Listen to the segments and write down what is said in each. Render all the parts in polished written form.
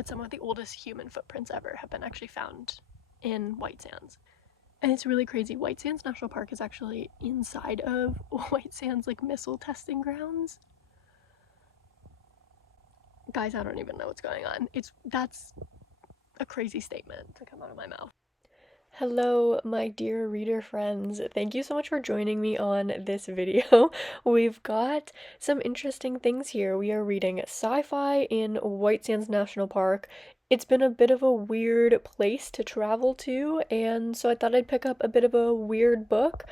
but some of the oldest human footprints ever have been actually found in White Sands. And it's really crazy. White Sands National Park is actually inside of White Sands like missile testing grounds. Guys, I don't even know what's going on. That's a crazy statement to come out of my mouth. Hello, my dear reader friends. Thank you so much for joining me on this video. We've got some interesting things here. We are reading Sci-Fi in White Sands National Park. It's been a bit of a weird place to travel to, and so I thought I'd pick up a bit of a weird book.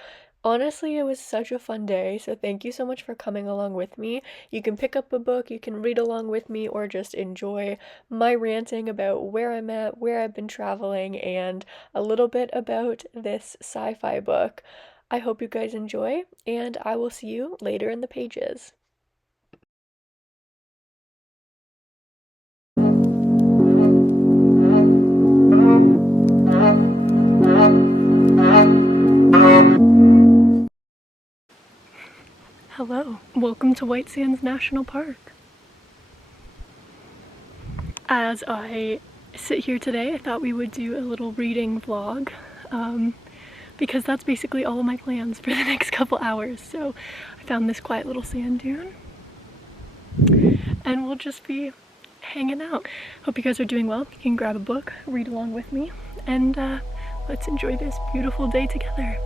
Honestly, it was such a fun day, so thank you so much for coming along with me. You can pick up a book, you can read along with me, or just enjoy my ranting about where I'm at, where I've been traveling, and a little bit about this sci-fi book. I hope you guys enjoy, and I will see you later in the pages. Hello, welcome to White Sands National Park. As I sit here today, I thought we would do a little reading vlog, because that's basically all of my plans for the next couple hours. So I found this quiet little sand dune, and we'll just be hanging out. Hope you guys are doing well. You can grab a book, read along with me, and let's enjoy this beautiful day together.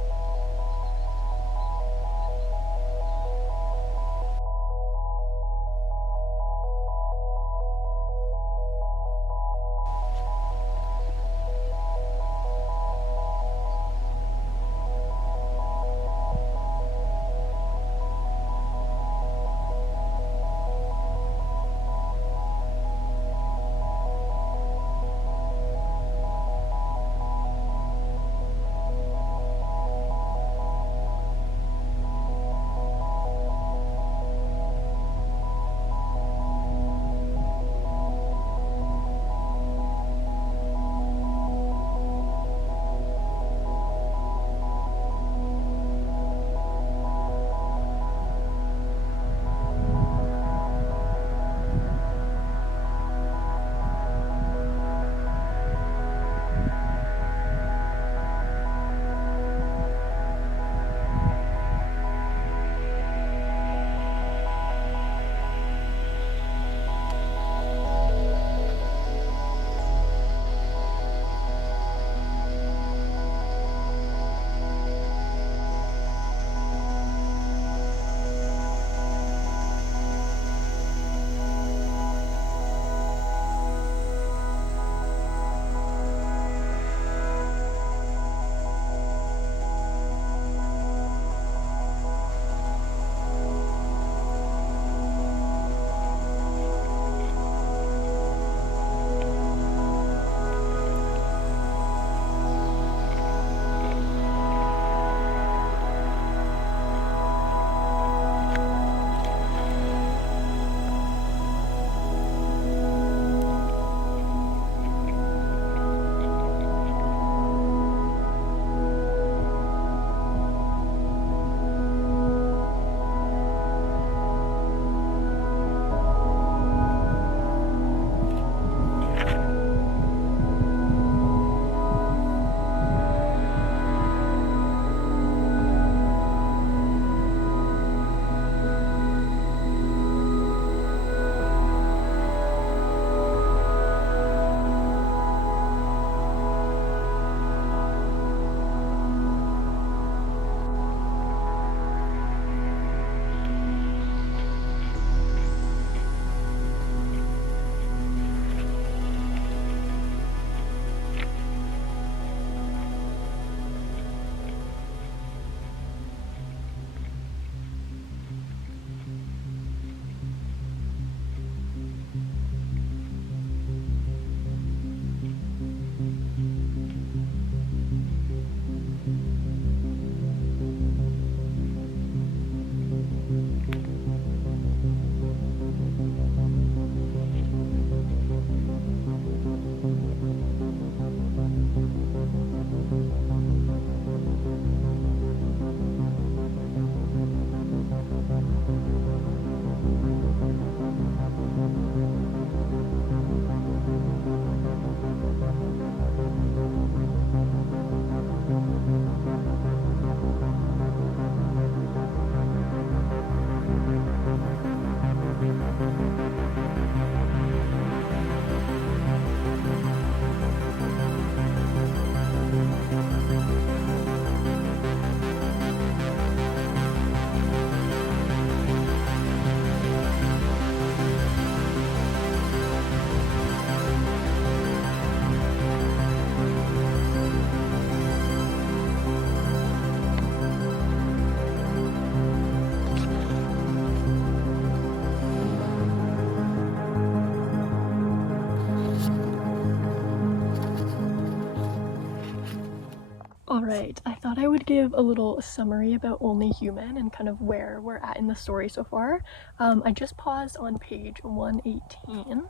Alright, I thought I would give a little summary about Only Human and kind of where we're at in the story so far. I just paused on page 118.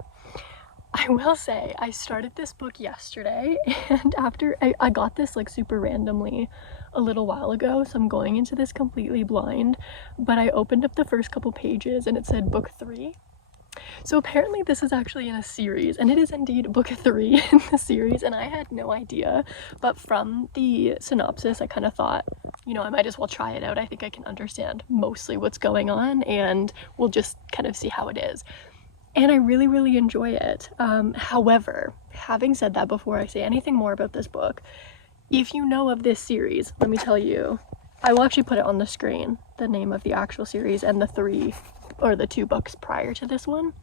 I will say, I started this book yesterday, and after I got this like super randomly a little while ago, so I'm going into this completely blind, but I opened up the first couple pages and it said book 3. So apparently this is actually in a series, and it is indeed book 3 in the series, and I had no idea, but from the synopsis I kind of thought, you know, I might as well try it out. I think I can understand mostly what's going on, and we'll just kind of see how it is. And I really, really enjoy it. However, having said that, before I say anything more about this book, if you know of this series, let me tell you, I will actually put it on the screen, the name of the actual series and the 2 books prior to this one.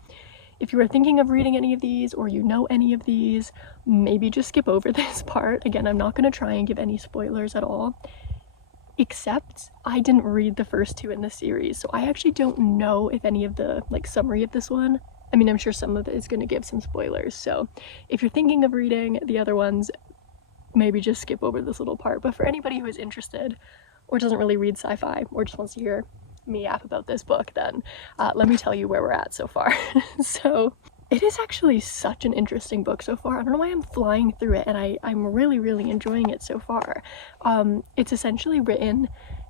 If you are thinking of reading any of these, or you know any of these, maybe just skip over this part. Again, I'm not going to try and give any spoilers at all, except I didn't read the first 2 in the series, so I actually don't know if any of the like summary of this one, I mean, I'm sure some of it is going to give some spoilers, so if you're thinking of reading the other ones, maybe just skip over this little part. But for anybody who is interested or doesn't really read sci-fi or just wants to hear me yap about this book, then let me tell you where we're at so far. So it is actually such an interesting book so far. I don't know why I'm flying through it, and I'm really, really enjoying it so far. It's essentially written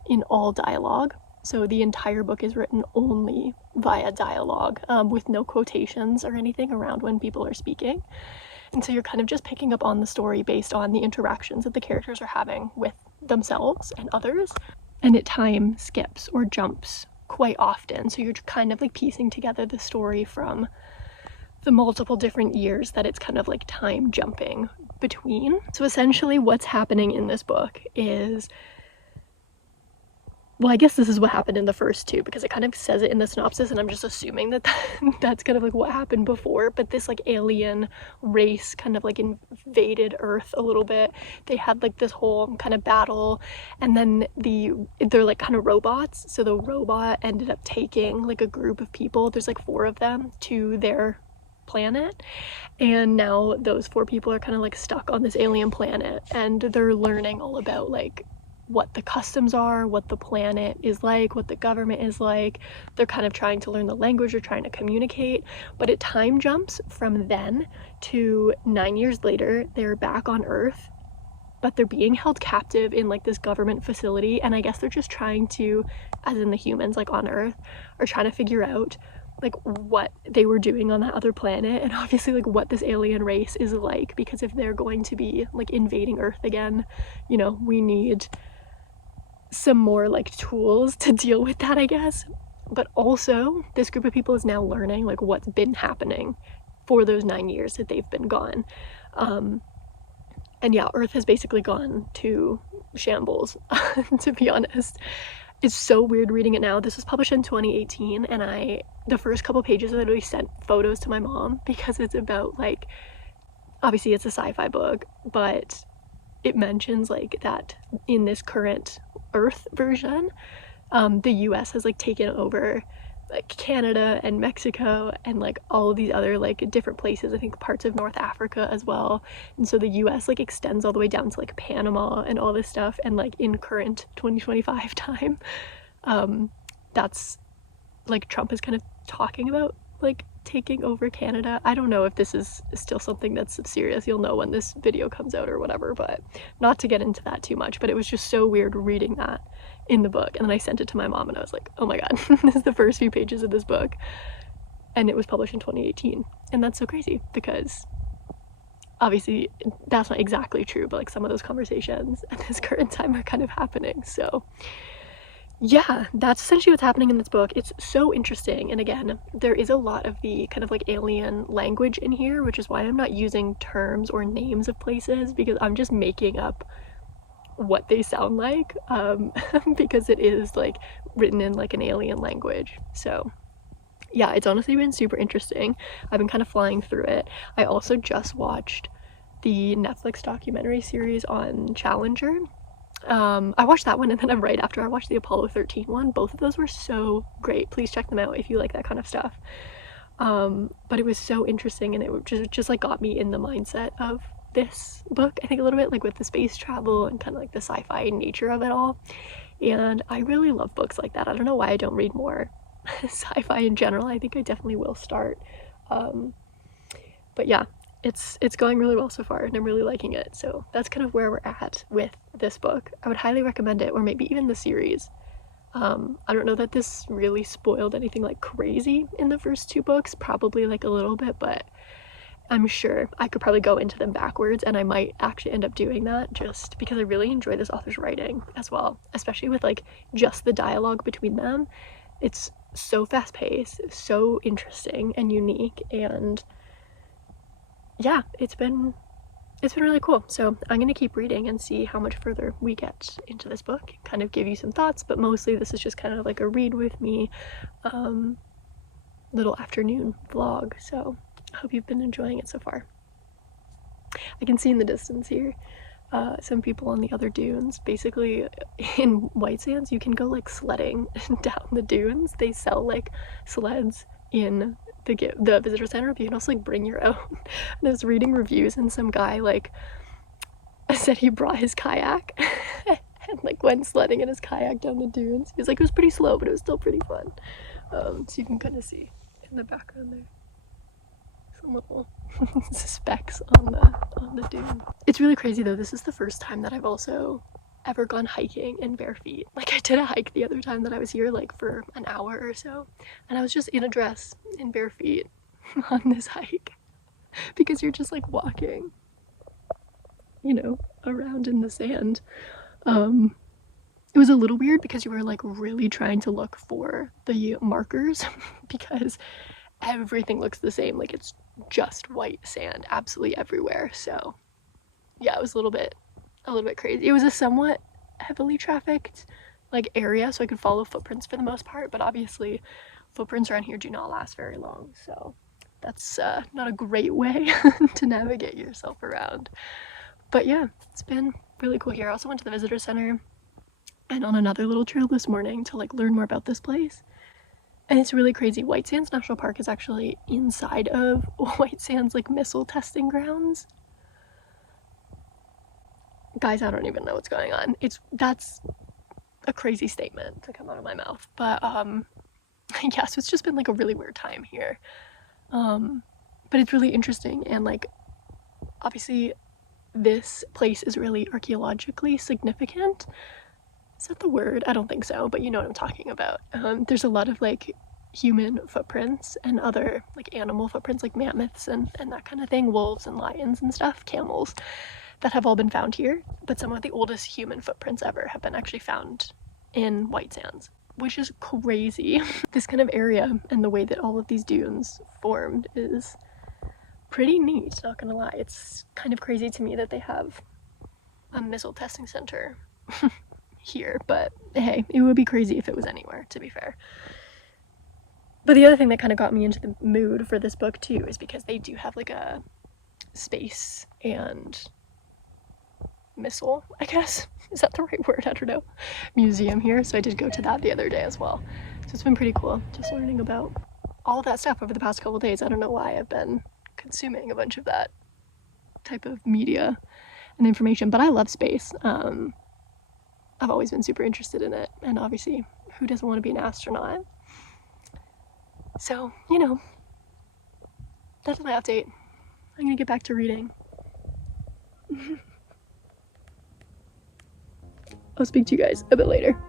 in all dialogue. So the entire book is written only via dialogue, with no quotations or anything around when people are speaking. And so you're kind of just picking up on the story based on the interactions that the characters are having with themselves and others. And it time skips or jumps quite often. So you're kind of like piecing together the story from the multiple different years that it's kind of like time jumping between. So essentially what's happening in this book is, well, I guess this is what happened in the first 2, because it kind of says it in the synopsis, and I'm just assuming that that's kind of like what happened before. But this like alien race kind of like invaded Earth a little bit. They had like this whole kind of battle, and then they're like kind of robots. So the robot ended up taking like a group of people, there's like 4 of them, to their planet, and now those 4 people are kind of like stuck on this alien planet, and they're learning all about like what the customs are, what the planet is like, what the government is like. They're kind of trying to learn the language, or trying to communicate, but it time jumps from then to 9 years later. They're back on Earth, but they're being held captive in like this government facility, and I guess they're just trying to, as in the humans like on Earth, are trying to figure out like what they were doing on that other planet, and obviously like what this alien race is like, because if they're going to be like invading Earth again, you know, we need some more like tools to deal with that, I guess. But also this group of people is now learning like what's been happening for those 9 years that they've been gone. And yeah, Earth has basically gone to shambles, to be honest. It's so weird reading it now. This was published in 2018, and the first couple pages of it, I sent photos to my mom, because it's about like, obviously it's a sci-fi book, but it mentions like that in this current Earth version, the US has like taken over like Canada and Mexico and like all of these other like different places, I think parts of North Africa as well. And so the US like extends all the way down to like Panama and all this stuff, and like in current 2025 time, that's like Trump is kind of talking about like taking over Canada. I don't know if this is still something that's serious. You'll know when this video comes out or whatever, but not to get into that too much. But it was just so weird reading that in the book, and then I sent it to my mom, and I was like, oh my god, this is the first few pages of this book, and it was published in 2018. And that's so crazy, because obviously that's not exactly true, but like some of those conversations at this current time are kind of happening. So yeah, that's essentially what's happening in this book. It's so interesting, and again, there is a lot of the kind of like alien language in here, which is why I'm not using terms or names of places, because I'm just making up what they sound like, because it is like written in like an alien language. So yeah, it's honestly been super interesting. I've been kind of flying through it. I also just watched the Netflix documentary series on Challenger. I watched that one, and then right after I watched the Apollo 13 one. Both of those were so great. Please check them out if you like that kind of stuff. But it was so interesting, and it just like got me in the mindset of this book, I think, a little bit, like with the space travel and kind of like the sci-fi nature of it all. And I really love books like that. I don't know why I don't read more sci-fi in general. I think I definitely will start. But yeah, it's going really well so far, and I'm really liking it. So that's kind of where we're at with this book. I would highly recommend it, or maybe even the series. I don't know that this really spoiled anything like crazy in the first two books, probably like a little bit, but I'm sure I could probably go into them backwards, and I might actually end up doing that just because I really enjoy this author's writing as well, especially with like just the dialogue between them. It's so fast paced, so interesting and unique, and yeah, it's been really cool. So I'm gonna keep reading and see how much further we get into this book, kind of give you some thoughts, but mostly this is just kind of like a read with me little afternoon vlog. So I hope you've been enjoying it so far. I can see in the distance here some people on the other dunes. Basically in White Sands you can go like sledding down the dunes. They sell like sleds in the visitor center, but you can also like bring your own. And I was reading reviews, and some guy like said he brought his kayak and like went sledding in his kayak down the dunes. He was like, it was pretty slow, but it was still pretty fun. So you can kind of see in the background there some little specks on the dune. It's really crazy though. This is the first time that I've also ever gone hiking in bare feet. Like I did a hike the other time that I was here, like for an hour or so, and I was just in a dress in bare feet on this hike because you're just like walking, you know, around in the sand. It was a little weird because you were like really trying to look for the markers because everything looks the same. Like it's just white sand absolutely everywhere. So yeah, it was a little bit crazy. It was a somewhat heavily trafficked like area, so I could follow footprints for the most part, but obviously footprints around here do not last very long, so that's not a great way to navigate yourself around. But yeah, it's been really cool here. I also went to the visitor center and on another little trail this morning to like learn more about this place. And it's really crazy. White Sands National Park is actually inside of White Sands like missile testing grounds. Guys, I don't even know what's going on. That's a crazy statement to come out of my mouth. But yeah, so it's just been like a really weird time here. But it's really interesting, and like obviously this place is really archaeologically significant. Is that the word? I don't think so, but you know what I'm talking about. There's a lot of like human footprints and other like animal footprints, like mammoths and that kind of thing, wolves and lions and stuff, camels, that have all been found here. But some of the oldest human footprints ever have been actually found in White Sands, which is crazy. This kind of area and the way that all of these dunes formed is pretty neat, not gonna lie. It's kind of crazy to me that they have a missile testing center here, but hey, it would be crazy if it was anywhere, to be fair. But the other thing that kind of got me into the mood for this book too is because they do have like a space and missile, I guess, is that the right word? I don't know, museum here, so I did go to that the other day as well. So it's been pretty cool just learning about all of that stuff over the past couple days. I don't know why I've been consuming a bunch of that type of media and information, but I love space. I've always been super interested in it, and obviously who doesn't want to be an astronaut? So, you know, that's my update. I'm gonna get back to reading. I'll speak to you guys a bit later.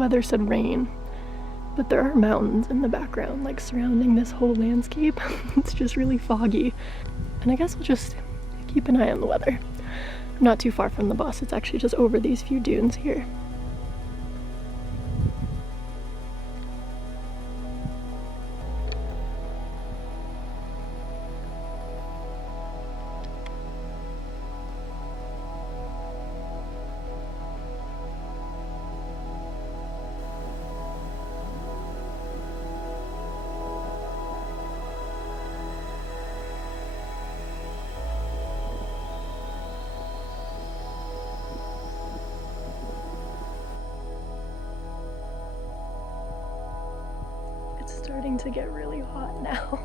weather said rain, but there are mountains in the background, like surrounding this whole landscape. It's just really foggy. And I guess we'll just keep an eye on the weather. I'm not too far from the bus, it's actually just over these few dunes here. Starting to get really hot now.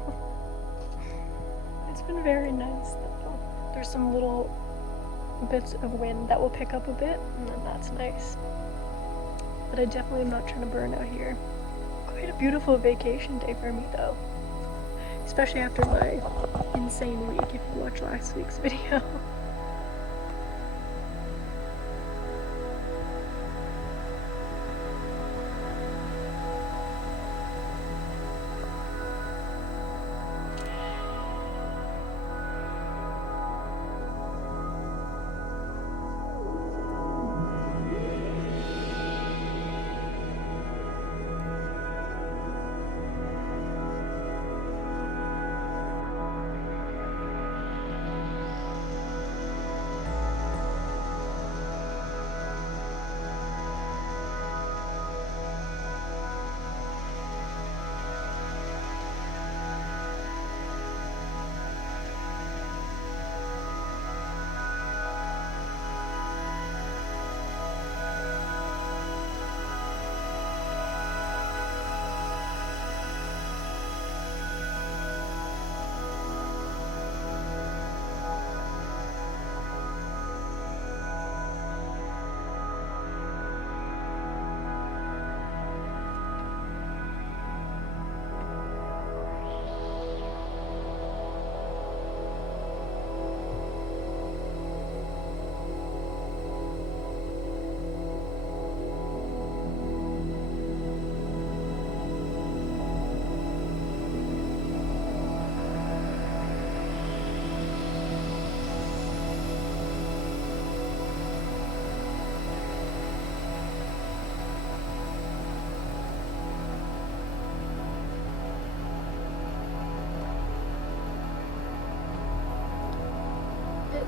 It's been very nice though. There's some little bits of wind that will pick up a bit, and then that's nice. But I definitely am not trying to burn out here. Quite a beautiful vacation day for me though. Especially after my insane week, if you watched last week's video.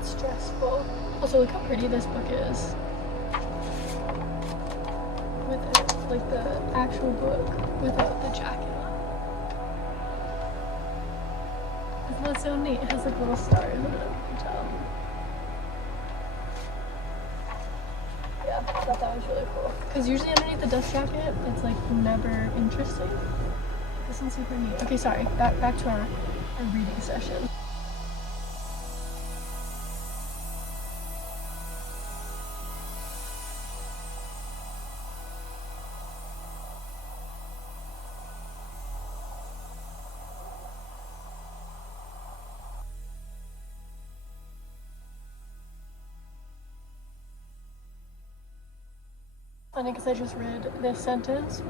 It's stressful. Also, look how pretty this book is. With it, like the actual book without the jacket on. Isn't that so neat? It has like little stars in it on top. Yeah, I thought that was really cool. Because usually underneath the dust jacket, it's like never interesting. This one's super neat. Okay, sorry. Back to our reading session. Funny because I just read this sentence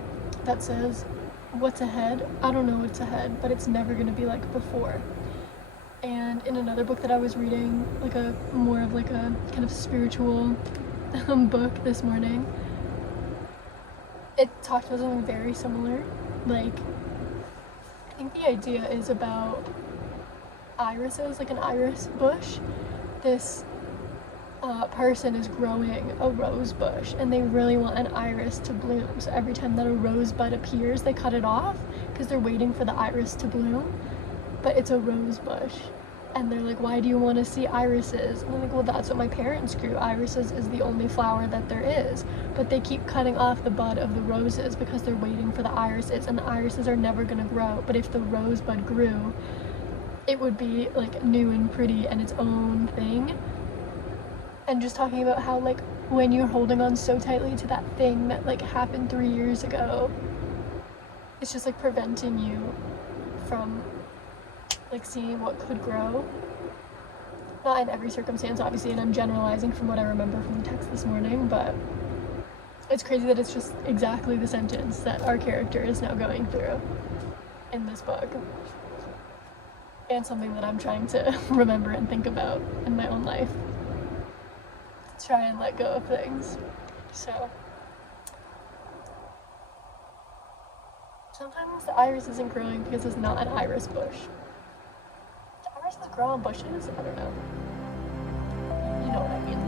that says, "What's ahead? I don't know what's ahead, but it's never gonna be like before." And in another book that I was reading, like a more of like a kind of spiritual book this morning, it talked about something very similar. Like, I think the idea is about irises, like an iris bush. This person is growing a rose bush and they really want an iris to bloom, so every time that a rosebud appears they cut it off because they're waiting for the iris to bloom, but it's a rose bush. And they're like, why do you want to see irises? And I'm like, well, that's what my parents grew. Irises is the only flower that there is, but they keep cutting off the bud of the roses because they're waiting for the irises, and the irises are never going to grow. But if the rosebud grew, it would be like new and pretty and its own thing. And just talking about how, like, when you're holding on so tightly to that thing that, like, happened 3 years ago, it's just, like, preventing you from, like, seeing what could grow. Not in every circumstance, obviously, and I'm generalizing from what I remember from the text this morning, but it's crazy that it's just exactly the sentence that our character is now going through in this book. And something that I'm trying to remember and think about in my own life. To try and let go of things. So sometimes the iris isn't growing because it's not an iris bush. Do irises grow on bushes? I don't know. You know what I mean.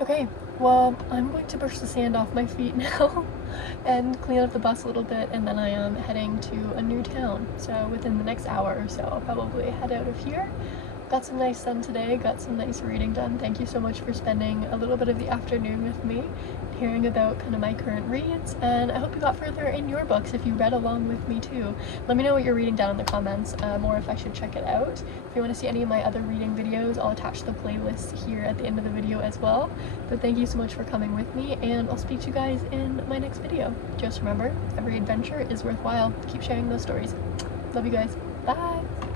Okay, well, I'm going to brush the sand off my feet now and clean up the bus a little bit, and then I am heading to a new town. So within the next hour or so, I'll probably head out of here. Got some nice sun today, got some nice reading done. Thank you so much for spending a little bit of the afternoon with me, hearing about kind of my current reads, and I hope you got further in your books if you read along with me too. Let me know what you're reading down in the comments, or if I should check it out. If you want to see any of my other reading videos, I'll attach the playlist here at the end of the video as well. But thank you so much for coming with me, and I'll speak to you guys in my next video. Just remember, every adventure is worthwhile. Keep sharing those stories. Love you guys. Bye!